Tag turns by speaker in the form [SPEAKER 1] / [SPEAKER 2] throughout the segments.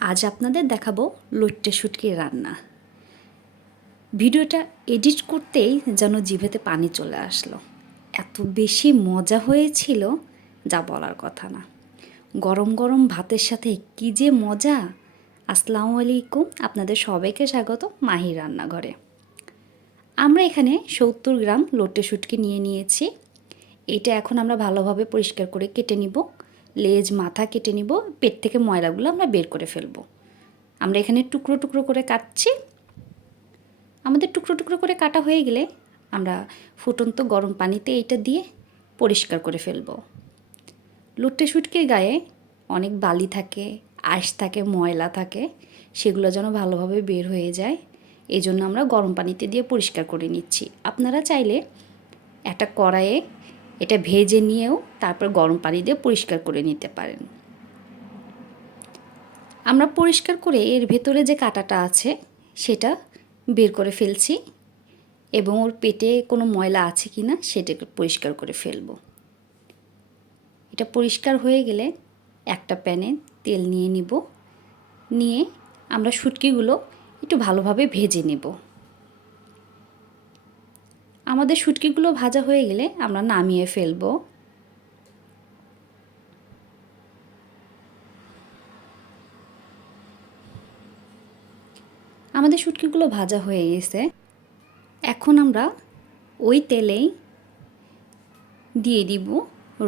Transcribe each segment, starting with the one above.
[SPEAKER 1] আজ আপনাদের দেখাবো লইট্টে শুটকির রান্না। ভিডিওটা এডিট করতেই যেন জিভেতে পানি চলে আসলো। এত বেশি মজা হয়েছিল, যা বলার কথা না। গরম গরম ভাতের সাথে কি যে মজা। আসসালামু আলাইকুম, আপনাদের সবাইকে স্বাগত মাহির রান্নাঘরে। আমরা এখানে সত্তর গ্রাম লোটে শুটকি নিয়ে নিয়েছি। এটা এখন আমরা ভালোভাবে পরিষ্কার করে কেটে নিব। লেজ, মাথা কেটে নিব, পেট থেকে ময়লাগুলো আমরা বের করে ফেলব। আমরা এখানে টুকরো টুকরো করে কাটছি। আমাদের টুকরো টুকরো করে কাটা হয়ে গেলে আমরা ফুটন্ত গরম পানিতে এইটা দিয়ে পরিষ্কার করে ফেলব। লুট্টে শুটকির গায়ে অনেক বালি থাকে, আঁশ থাকে, ময়লা থাকে, সেগুলো যেন ভালোভাবে বের হয়ে যায়। এই জন্য আমরা গরম পানিতে দিয়ে পরিষ্কার করে নিচ্ছি। আপনারা চাইলে একটা কড়াইয়ে এটা ভেজে নিয়েও তারপর গরম পানি দিয়ে পরিষ্কার করে নিতে পারেন। আমরা পরিষ্কার করে এর ভেতরে যে কাঁটাটা আছে, সেটা বের করে ফেলছি এবং ওর পেটে কোনো ময়লা আছে কি না সেটাকে পরিষ্কার করে ফেলব। এটা পরিষ্কার হয়ে গেলে একটা প্যানে তেল নিয়ে নিব, নিয়ে আমরা শুটকিগুলো একটু ভালোভাবে ভেজে নেব। আমাদের শুটকিগুলো ভাজা হয়ে গেলে আমরা নামিয়ে ফেলব। আমাদের শুটকিগুলো ভাজা হয়ে গেছে। এখন আমরা ওই তেলেই দিয়ে দিব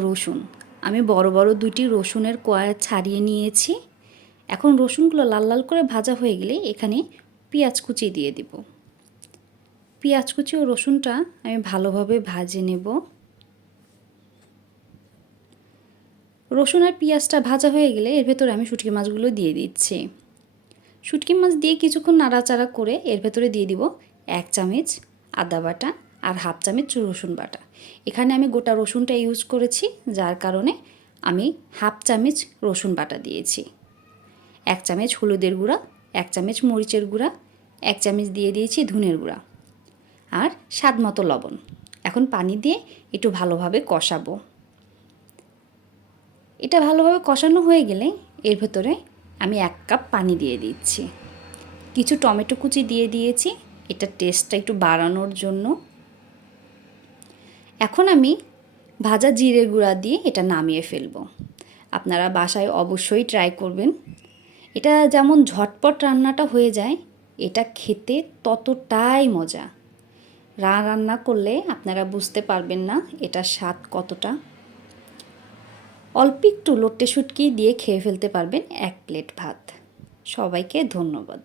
[SPEAKER 1] রসুন। আমি বড় বড় দুটি রসুনের কোয়া ছাড়িয়ে নিয়েছি। এখন রসুনগুলো লাল লাল করে ভাজা হয়ে গেলে এখানে পেঁয়াজ কুচি দিয়ে দিব। পেঁয়াজ কুচি ও রসুনটা আমি ভালোভাবে ভাজে নেব। রসুন আর পেঁয়াজটা ভাজা হয়ে গেলে এর ভেতরে আমি শুটকি মাছগুলো দিয়ে দিচ্ছি। শুটকি মাছ দিয়ে কিছুক্ষণ নাড়াচাড়া করে এর ভেতরে দিয়ে দিব এক চামচ আদা বাটা আর হাফ চামচ রসুন বাটা। এখানে আমি গোটা রসুনটা ইউজ করেছি, যার কারণে আমি হাফ চামচ রসুন বাটা দিয়েছি। এক চামচ হলুদের গুঁড়া, এক চামচ মরিচের গুঁড়া, এক চামচ দিয়ে দিয়েছি ধনের গুঁড়া। আর স্বাদ মতো লবণ। এখন পানি দিয়ে একটু ভালোভাবে কষাবো। এটা ভালোভাবে কষানো হয়ে গেলে এর ভেতরে আমি এক কাপ পানি দিয়ে দিচ্ছি। কিছু টমেটো কুচি দিয়ে দিয়েছি। এটা টেস্টটা একটু বাড়ানোর জন্য। এখন আমি ভাজা জিরে গুঁড়া দিয়ে এটা নামিয়ে ফেলব। আপনারা বাসায় অবশ্যই ট্রাই করবেন। এটা যেমন ঝটপট রান্নাটা হয়ে যায়, এটা খেতে ততটাই মজা। রা রান্না করলে আপনারা বুঝতে পারবেন না এটা স্বাদ কতটা। অল্প একটু লোট্টে শুটকি দিয়ে খেয়ে ফেলতে পারবেন এক প্লেট ভাত। সবাইকে ধন্যবাদ।